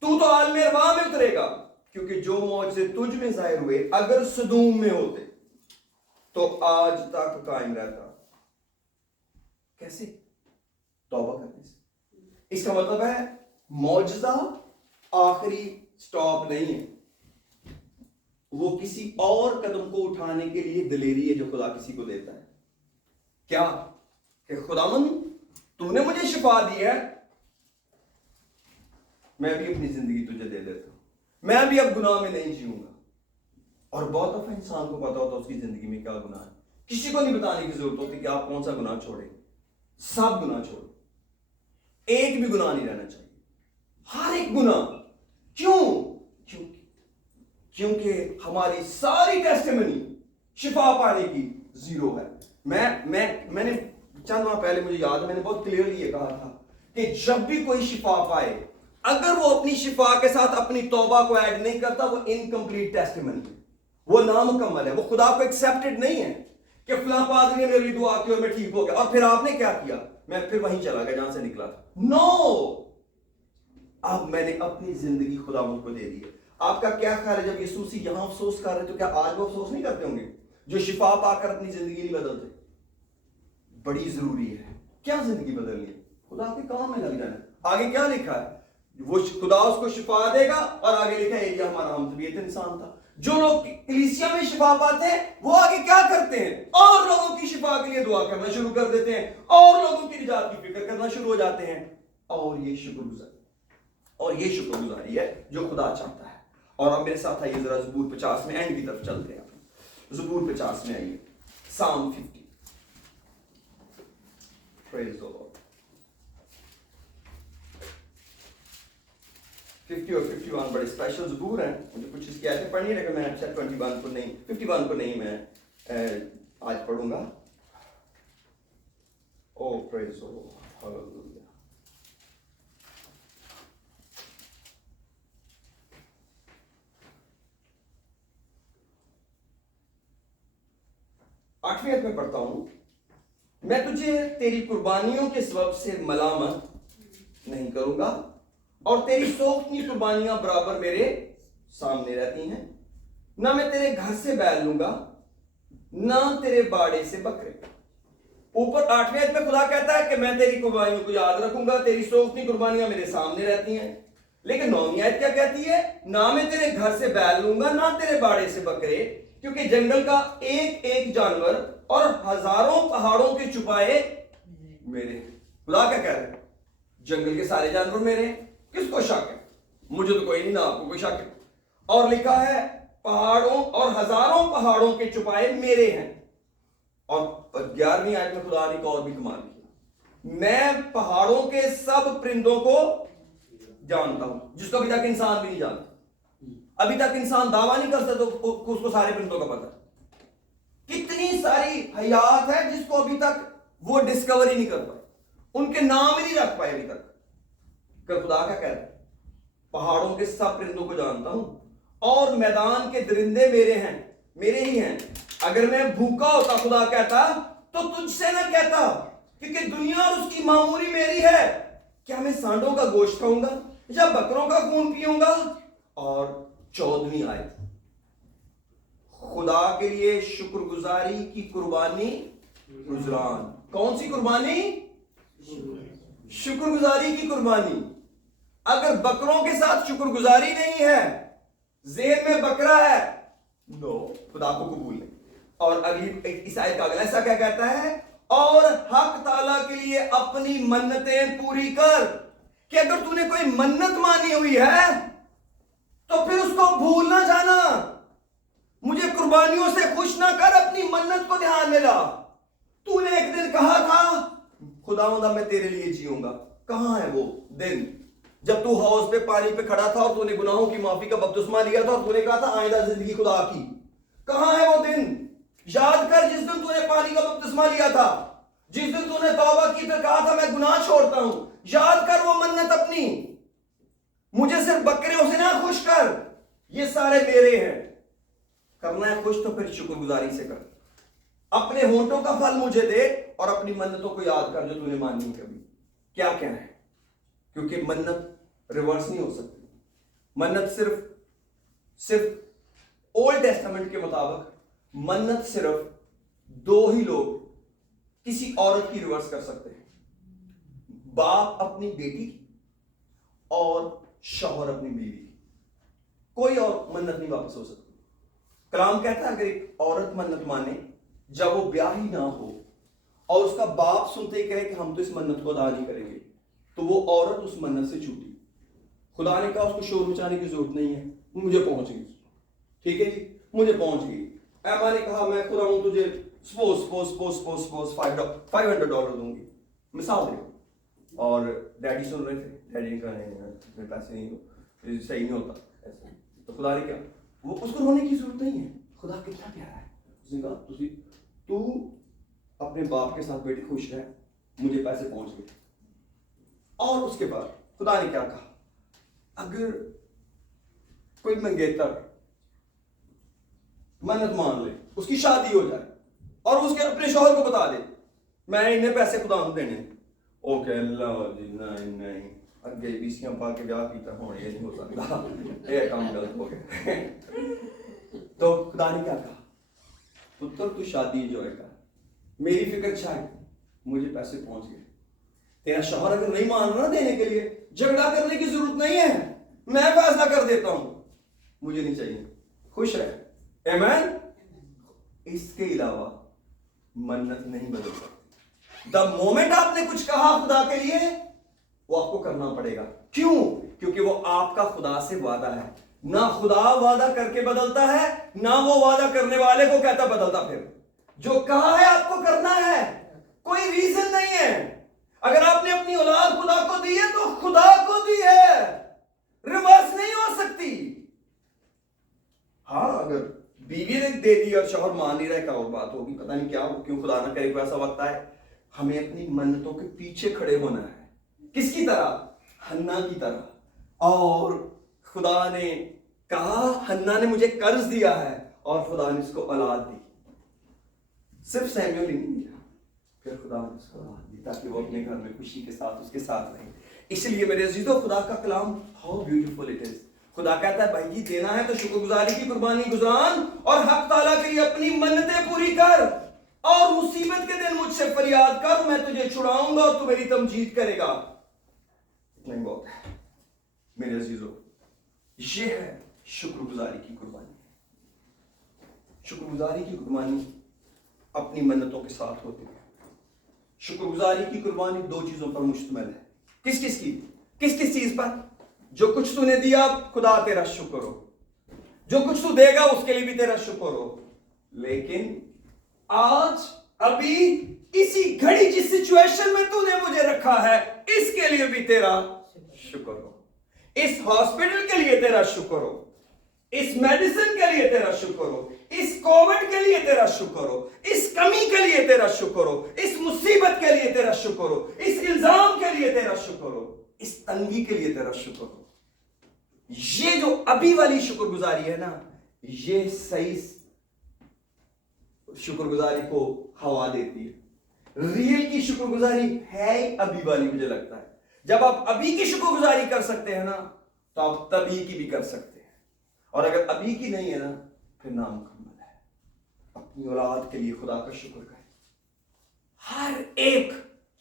तू तो आलमे अरवाह में उतरेगा, क्योंकि जो मौजज़े तुझ में जाहिर हुए अगर सदूम में होते तो आज तक कायम रहता। कैसे? तौबा करने से। इसका मतलब है मौजज़ा आखिरी स्टॉप नहीं है, वो किसी और कदम को उठाने के लिए दिलेरी है जो खुदा किसी को देता है। क्या? कि खुदावन तूने मुझे शिफा दी है, मैं भी अपनी जिंदगी तुझे दे देता हूं, मैं भी अब गुनाह में नहीं जीऊंगा। और बहुत दफा इंसान को पता होता है उसकी जिंदगी में क्या गुनाह है, किसी को नहीं बताने की जरूरत होती कि आप कौन सा गुनाह छोड़े। सब गुनाह छोड़ो, एक भी गुनाह नहीं रहना चाहिए, हर एक गुनाह। क्यों? क्योंकि हमारी सारी टेस्टिमनी शिफा पाने की जीरो है। मैंने चंद माह पहले मुझे याद है, मैंने बहुत क्लियरली ये कहा था कि जब भी कोई शिफा पाए, अगर वो अपनी शिफा के साथ अपनी तौबा को ऐड नहीं करता, वो इनकम्प्लीट टेस्टिमनी है, वो नामुकम्मल है, वो खुदा को एक्सेप्टेड नहीं है। कि फलां पादरी ने मेरे लिए दुआ की और मैं ठीक हो गया, और फिर आपने क्या किया? मैं फिर वहीं चला गया जहां से निकला था। नो, अब मैंने अपनी जिंदगी खुदा मुझको दे दी है। आपका क्या ख्याल है, जब यीशु मसीह यहां अफसोस कर रहे तो क्या आज वो अफसोस नहीं करते होंगे जो शिफा पाकर अपनी जिंदगी नहीं बदलते? बड़ी जरूरी है। क्या जिंदगी बदलनी है? खुदा के काम में लग जाना। आगे क्या लिखा है? वो खुदा उसको शिफा देगा, और आगे लिखा है एलिया हमारा हम तबीयत इंसान था। जो लोग कलीसिया में शिफा पाते हैं वो आगे क्या करते हैं? और लोगों की शिफा के लिए दुआ करना शुरू कर देते हैं, और लोगों की निजात की फिक्र करना शुरू हो जाते हैं। और ये शुक्रगुजारी है जो खुदा चाहता है। और अब मेरे साथ आइए जरा ज़बूर 50 में एंड की तरफ चलते हैं। ज़बूर 50 में आइए, साम 50। Praise the Lord। 50 और 51 बड़े स्पेशल ज़बूर हैं। मुझे कुछ इसकी आयतें पढ़नी, लेकिन मैं अच्छा 21 को नहीं, 51 को नहीं मैं आज पढ़ूंगा। Oh, praise the Lord, hallelujah। आठवीं आयत में पढ़ता हूं, मैं तुझे तेरी कुर्बानियों के सबब से मलामत नहीं करूंगा, और तेरी सौखनी कुर्बानियां बराबर मेरे सामने रहती हैं। ना मैं तेरे घर से बैल लूंगा, ना तेरे बाड़े से बकरे। ऊपर 8वें आयत में खुदा कहता है कि मैं तेरी कुर्बानियों को याद रखूंगा, तेरी सौखनी कुर्बानियां मेरे सामने रहती हैं। लेकिन 9वीं आयत क्या कहती है? ना मैं तेरे घर से बैल लूंगा, ना तेरे बाड़े से बकरे, क्योंकि जंगल का एक एक जानवर और हजारों पहाड़ों के चुपाए मेरे। खुदा क्या कह रहे हैं? जंगल के सारे जानवर मेरे। किसको शक है? मुझे तो कोई नहीं, ना आपको कोई शक है। और लिखा है पहाड़ों और हजारों पहाड़ों के चुपाए मेरे हैं। और 11वीं आयत में खुदा ने एक और भी कमाल किया, मैं पहाड़ों के सब परिंदों को जानता हूं, जिसको अभी तक इंसान भी नहीं जानता। अभी तक इंसान दावा नहीं कर सकता तो उसको सारे परिंदों का पता। कितनी सारी हयात है जिसको अभी तक वो डिस्कवर ही नहीं कर पाए, उनके नाम ही नहीं रख पाए अभी तक। खुदा क्या कह रहा है? पहाड़ों के सब परिंदों को जानता हूं, और मैदान के दरिंदे मेरे हैं, मेरे ही हैं। अगर मैं भूखा होता, खुदा कहता, तो तुझसे ना कहता, क्योंकि दुनिया और उसकी मामूरी मेरी है। क्या मैं सांडों का गोश्त खाऊंगा या बकरों का खून पीऊंगा? और 14वीं आयत, खुदा के लिए शुक्रगुजारी की कुर्बानी गुजरान। कौन सी कुर्बानी? शुक्रगुजारी की कुर्बानी। अगर बकरों के साथ शुक्रगुजारी नहीं है, ज़हन में बकरा है, नो, खुदा को कबूल नहीं। और अगली इस आयत का अगला हिस्सा क्या कहता है? और हक ताला के लिए अपनी मन्नतें पूरी कर। कि अगर तूने कोई मन्नत मानी हुई है तो फिर उसको भूल ना जाना। मुझे कुर्बानियों से खुश ना कर, अपनी मन्नत को ध्यान में ला। तूने एक दिन कहा था, खुदावंदा मैं तेरे लिए जीऊंगा। कहां है वो दिन जब तू हौज पे पानी पे खड़ा था और तूने गुनाहों की माफी का बपतिस्मा लिया था और तूने कहा था आइंदा जिंदगी खुदा की? कहां है वो दिन? याद कर, जिस दिन तूने पानी का बपतिस्मा लिया था, जिस दिन तूने तौबा की फिर कहा था मैं गुनाह छोड़ता हूं। याद कर वो मन्नत अपनी। मुझे सिर्फ बकरियों से ना खुश कर, ये सारे मेरे हैं। करना है खुश तो फिर शुक्रगुजारी से कर। अपने होंठों का फल मुझे दे और अपनी मन्नतों को याद कर जो तूने मानी कभी। क्या क्या है? क्योंकि मन्नत रिवर्स नहीं हो सकती। मन्नत सिर्फ ओल्ड टेस्टामेंट के मुताबिक मन्नत सिर्फ 2 ही लोग किसी औरत की रिवर्स कर सकते हैं, बाप अपनी बेटी की और शौहर अपनी बीवी की। कोई और मन्नत नहीं वापस हो सकती। कलाम कहता है अगर एक औरत मन्नत माने जब वो ब्याह ही ना हो और उसका बाप सुनते ही कहे कि हम तो इस मन्नत को अदा नहीं करेंगे, तो वो औरत उस मन्नत से छूटी। खुदा ने कहा उसको शोर मचाने की जरूरत नहीं है, मुझे पहुंच गई। ठीक है जी, मुझे पहुंच गई। एमा ने कहा मैं खुदा हूं, तुझे सपोज $500 दूंगी, मिसाल दे। और डैडी सुन रहे थे, डैडी ने कहा मेरे पैसे नहीं हो, सही नहीं होता ऐसे। तो खुदा ने क्या, वो उसको रोने की जरूरत नहीं है। खुदा कितना प्यारा है। उसने कहा तू अपने बाप के साथ बेटी खुश रह, मुझे पैसे पहुंच गए। और उसके बाद खुदा ने क्या कहा, अगर कोई मंगेतर मन्नत मान ले, उसकी शादी हो जाए और उसके अपने शौहर को बता दे मैं इन्हें पैसे खुदा देने, ओके अल्लाह जी नहीं अगे बीसियां पा के ब्याह किया होने ये नहीं हो सकता, ये काम गलत हो गया। तो खुदा ने क्या कहा, पुत्र तू शादी एंजॉय कर, मेरी फिक्र छाए, मुझे पैसे पहुंच गए। तेरा शौहर अगर नहीं मान रहा देने के लिए, झगड़ा करने की जरूरत नहीं है, मैं फैसला कर देता हूं, मुझे नहीं चाहिए, खुश रहे। आमीन। इसके अलावा मन्नत नहीं बदल सकती। द मोमेंट आपने कुछ कहा खुदा के लिए, वो आपको करना पड़ेगा। क्यों? क्योंकि वो आपका खुदा से वादा है। ना खुदा वादा करके बदलता है, ना वो वादा करने वाले को कहता बदलता। फिर जो कहा है आपको करना है, कोई रीजन नहीं है। अगर आपने अपनी औलाद खुदा को दी है तो खुदा को दी है, रिवर्स नहीं हो सकती। हाँ, अगर बीवी ने दे दी और शौहर मान नहीं रहा, और बात होगी, पता नहीं क्या, क्यों खुदा ना करे कोई ऐसा वक्त आए। हमें अपनी मन्नतों के पीछे खड़े होना है। किसकी तरह? हन्ना की तरह। और खुदा ने कहा, हन्ना ने मुझे कर्ज दिया है और खुदा ने उसको औलाद दी। सिर्फ सैमुएल ही नहीं दिया, फिर खुदा ने उसको औलाद दी ताकि वो अपने घर में खुशी के साथ उसके साथ रहे। इसलिए मेरे अजीजों, खुदा का कलाम हाउ ब्यूटीफुल इट इज। खुदा कहता है भाई जी देना है तो शुक्रगुजारी की कुर्बानी गुजरान और हक ताला के लिए अपनी मन्नतें पूरी कर, और मुसीबत के दिन मुझसे फरियाद कर, मैं तुझे छुड़ाऊंगा और तू मेरी तमजीद करेगा। इतना ही बहुत है मेरे अजीजों। ये है शुक्रगुजारी की कुर्बानी। शुक्रगुजारी की कुर्बानी अपनी मन्नतों के साथ होती है। शुक्रगुजारी की कुर्बानी 2 चीजों पर मुश्तमिल है। किस किस की? किस किस चीज पर? जो कुछ तूने दिया, खुदा तेरा शुक्र हो। जो कुछ तू देगा उसके लिए भी तेरा शुक्र हो। लेकिन आज अभी इसी घड़ी जिस सिचुएशन में तूने मुझे रखा है, इसके लिए भी तेरा शुक्र हो। इस हॉस्पिटल के लिए तेरा शुक्र हो, इस मेडिसिन के लिए तेरा शुक्र हो, इस कोविड के लिए तेरा शुक्र हो, इस कमी के लिए तेरा शुक्र हो, इस मुसीबत के लिए तेरा शुक्र हो, इस इल्जाम के लिए तेरा शुक्र हो, इस तंगी के लिए तेरा शुक्र हो। ये जो अभी वाली शुक्रगुजारी है ना, ये सही शुक्रगुजारी को हवा देती है। रियल की शुक्रगुजारी है ही अभी वाली, मुझे लगता है। जब आप अभी की शुक्रगुजारी कर सकते हैं ना, तो आप तभी की भी कर सकते हैं। और अगर अभी की नहीं है ना, फिर नामुकम्मल है। अपनी औलाद के लिए खुदा का शुक्र करें, हर एक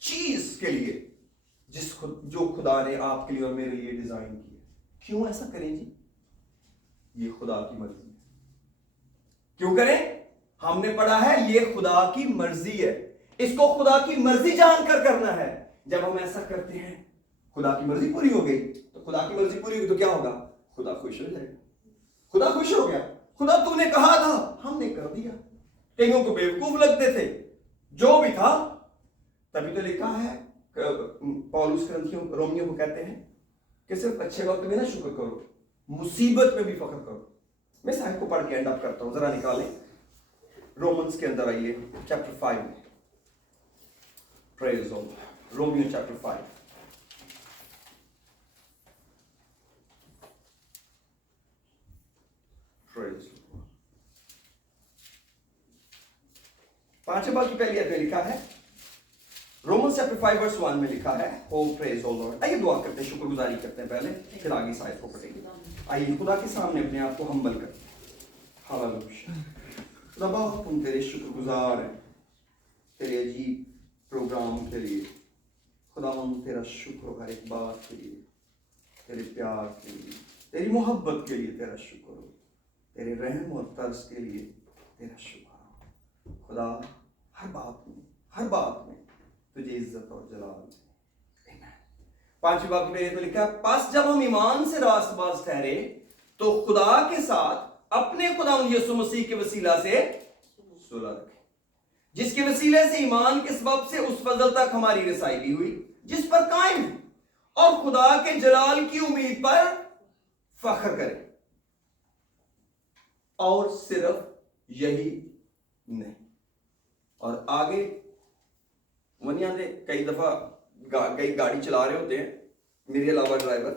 चीज के लिए जो खुदा ने आपके लिए और मेरे लिए डिजाइन की है। क्यों ऐसा करें जी? ये खुदा की मर्जी है। क्यों करें? हमने पढ़ा है ये खुदा की मर्जी है। इसको खुदा की मर्जी जानकर करना है। जब हम ऐसा करते हैं, खुदा की मर्जी पूरी हो गई। तो खुदा की मर्जी पूरी हुई तो क्या होगा? खुदा खुश हो जाएगा। खुदा खुश हो गया। खुदा तूने कहा था, हमने कर दिया। कईयों को बेवकूफ लगते थे, जो भी था। तभी तो लिखा है, पौलुस करंथियों रोमियों को कहते हैं कि सिर्फ अच्छे वक्त में ना शुक्र करो, मुसीबत में भी फख्र करो। मैं साहब को पढ़ के एंड अप करता हूं, जरा निकालें रोमन्स के अंदर आइए, चैप्टर 5 में। Praise all Romeo chapter 5। Praise 5 बार की पहली आयत में लिखा है, रोमन्स चैप्टर 5 वर्स 1 में लिखा है, ओ प्रेज ओ लॉर्ड। आइए दुआ करते हैं, शुक्रगुजारी करते हैं पहले, फिर आगे इस आयत को पढ़ेंगे। आइए खुदा के सामने अपने आप को हम्बल करते हैं। हालेलुया। खुदा बाप, हम तेरे शुक्रगुजार हैं तेरे अजीब प्रोग्राम के लिए। खुदा हम तेरा शुक्र हो हर एक बात के लिए, तेरे प्यार के लिए, तेरी मोहब्बत के लिए तेरा शुक्र हो, तेरे रहम और तरस के लिए तेरा शुक्र हो। खुदा हर बात में तुझे इज्जत और जलाल। 5वीं बाब में तो लिखा है, पास जब हम ईमान से रास्तबाज ठहरे तो खुदा के साथ अपने खुदा यीशु मसीह के वसीला से सुलह रखे, जिसके वसीले से ईमान के सबब से उस फजल तक हमारी रसाई भी हुई जिस पर कायम है, और खुदा के जलाल की उम्मीद पर फख्र करें। और सिर्फ यही नहीं, और आगे वनिया ने कई दफा कई गाड़ी चला रहे होते हैं, मेरे अलावा ड्राइवर,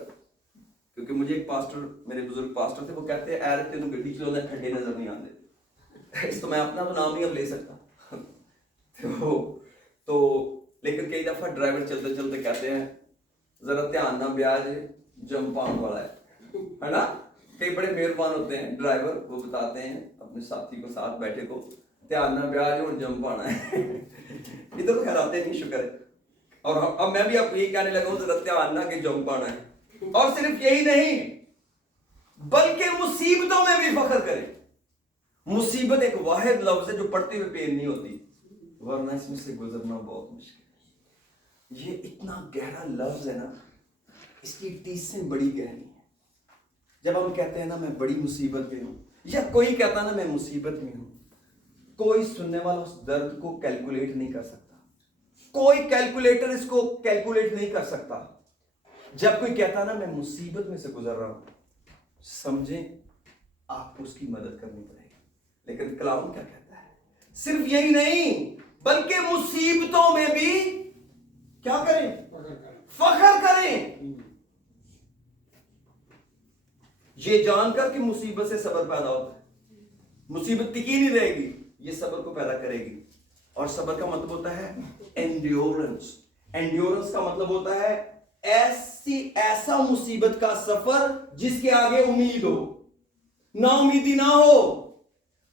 क्योंकि मुझे एक पास्टर, मेरे बुजुर्ग पास्टर थे, वो कहते हैं ऐर तेन गड्डी चलाने खड्डे नजर नहीं आते। इस तो मैं अपना तो नाम ही अब ले सकता तो लेकिन कई दफा ड्राइवर चलते चलते कहते हैं जरा ध्यान ना ब्याज जंप आने वाला है ना। कई बड़े मेहरबान होते हैं ड्राइवर, वो बताते हैं अपने साथी को, साथ बैठे को, ध्यान ना ब्याज और जंप आना है। इधर तो खैर आते नहीं, शुक्र है। और अब मैं भी अब यही कहने लगा हूं, जरा ध्यान ना कि जंप आना है। और सिर्फ यही नहीं, बल्कि मुसीबतों में भी फख्र करें। मुसीबत एक वाहिद लफ्ज है जो पढ़ते हुए पेन नहीं होती, वरना इसमें से गुजरना बहुत मुश्किल है। ये इतना गहरा लफ्ज है ना, इसकी टीसें बड़ी गहरी हैं। जब हम कहते हैं ना मैं बड़ी मुसीबत में हूं, या कोई कहता ना मैं मुसीबत में हूं, कोई सुनने वाला उस दर्द को कैलकुलेट नहीं कर सकता। कोई कैलकुलेटर इसको कैलकुलेट नहीं कर सकता। जब कोई कहता ना मैं मुसीबत में से गुजर रहा हूं, समझें आपको उसकी मदद करनी पड़ेगी। लेकिन कलाम क्या कहता है? सिर्फ यही नहीं, बल्कि मुसीबतों में भी क्या करें? फख्र करें। ये जानकर कि मुसीबत से सब्र पैदा होता है। मुसीबत टिकी नहीं रहेगी, ये सब्र को पैदा करेगी। और सब्र का मतलब होता है एंड्योरेंस। एंड्योरेंस का मतलब होता है ऐसा मुसीबत का सफर जिसके आगे उम्मीद हो, ना उम्मीदी ना हो।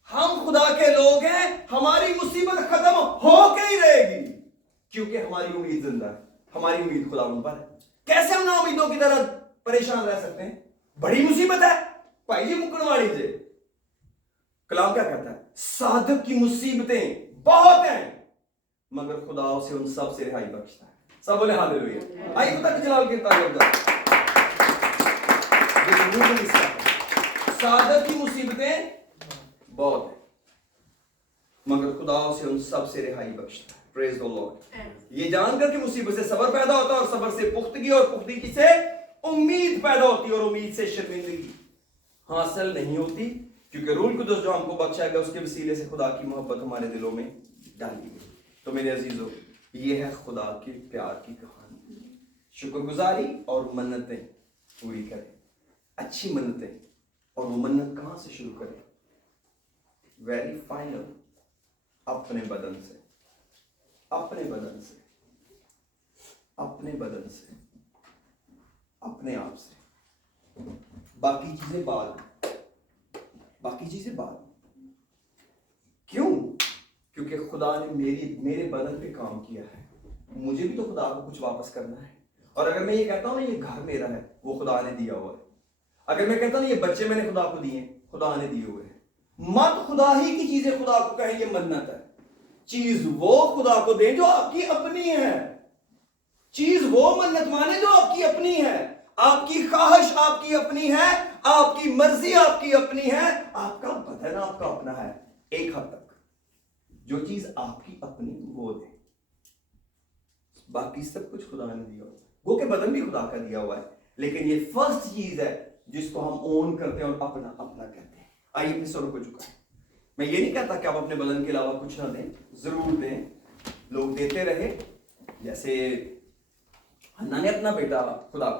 हम खुदा के लोग हैं, हमारी मुसीबत खत्म हो के ही रहेगी, क्योंकि हमारी उम्मीद जिंदा है, हमारी उम्मीद खुदा उन पर है। कैसे हम ना उम्मीदों की तरह परेशान रह सकते हैं? बड़ी मुसीबत है भाई जी, मुकरवा लीजिए। कलाम क्या कहता है? साधक की मुसीबतें बहुत हैं, मगर खुदा उसे उन सब से रिहाई बख्शता है। सब बोले हालेलुया। आइए खुदा की जलाल की तारीफ करें। साधक की मुसीबतें बहुत हैं, मगर खुदा उसे उन सब से रिहाई बख्शता है। Praise the Lord. ये जानकर कि मुसीबत से सब्र पैदा होता है, और सब्र से पुख्तगी, और पुख्तगी से उम्मीद पैदा होती है, और उम्मीद से शर्मिंदगी हासिल नहीं होती, क्योंकि रूल कुदस जो हमको बख्शा गया उसके वसीले से खुदा की मोहब्बत हमारे दिलों में डाली गई। तो मेरे अजीजों, ये है खुदा के प्यार की कहानी। शुक्रगुजारी और मन्नतें पूरी करें, अच्छी मन्नतें। और वो मन्नत कहां से शुरू करें? वेरी फाइनल, अपने बदन से। अपने बदन से, अपने बदन से, अपने आप से। बाकी चीजें बाद, बाकी चीजें बाद। क्यों? क्योंकि खुदा ने मेरे बदन पे काम किया है, मुझे भी तो खुदा को कुछ वापस करना है। और अगर मैं ये कहता हूं ना ये घर मेरा है, वो खुदा ने दिया हुआ है। अगर मैं कहता हूं ये बच्चे मैंने खुदा को दिए, खुदा ने दिए हुए हैं। मत खुदा ही की चीजें खुदा को कहें ये मन्नत है। चीज वो खुदा को दें जो आपकी अपनी है। चीज वो मन्नत माने जो आपकी अपनी है। आपकी ख्वाहिश आपकी अपनी है, आपकी मर्जी आपकी अपनी है, आपका बदन आपका अपना है एक हद तक। जो चीज आपकी अपनी वो दे, बाकी सब कुछ खुदा ने दिया हुआ है। वो के बदन भी खुदा का दिया हुआ है, लेकिन ये फर्स्ट चीज है जिसको हम ओन करते हैं और अपना अपना कहते हैं। आइए अपने सरों को झुकाएं। मैं ये नहीं कहता कि आप अपने बदन के अलावा कुछ ना दें, जरूर दें। लोग देते रहे, जैसे हन्ना ने अपना बेटा खुदा को